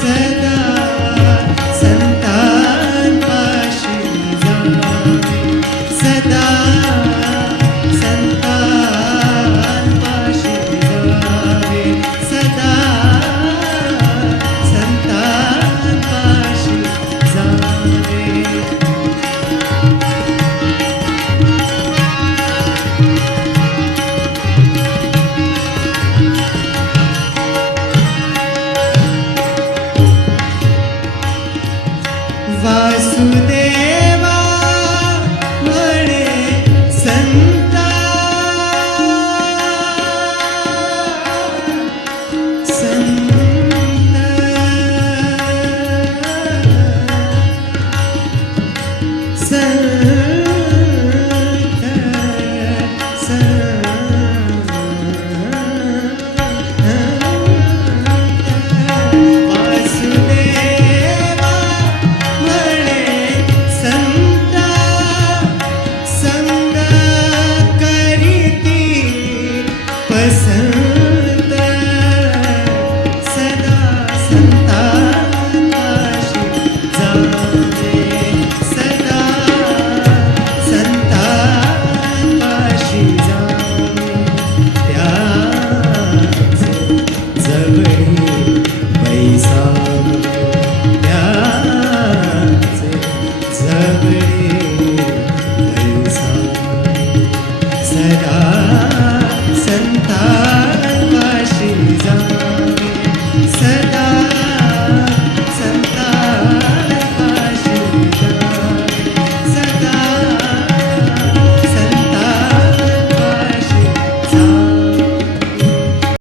सदा vais-te Santa.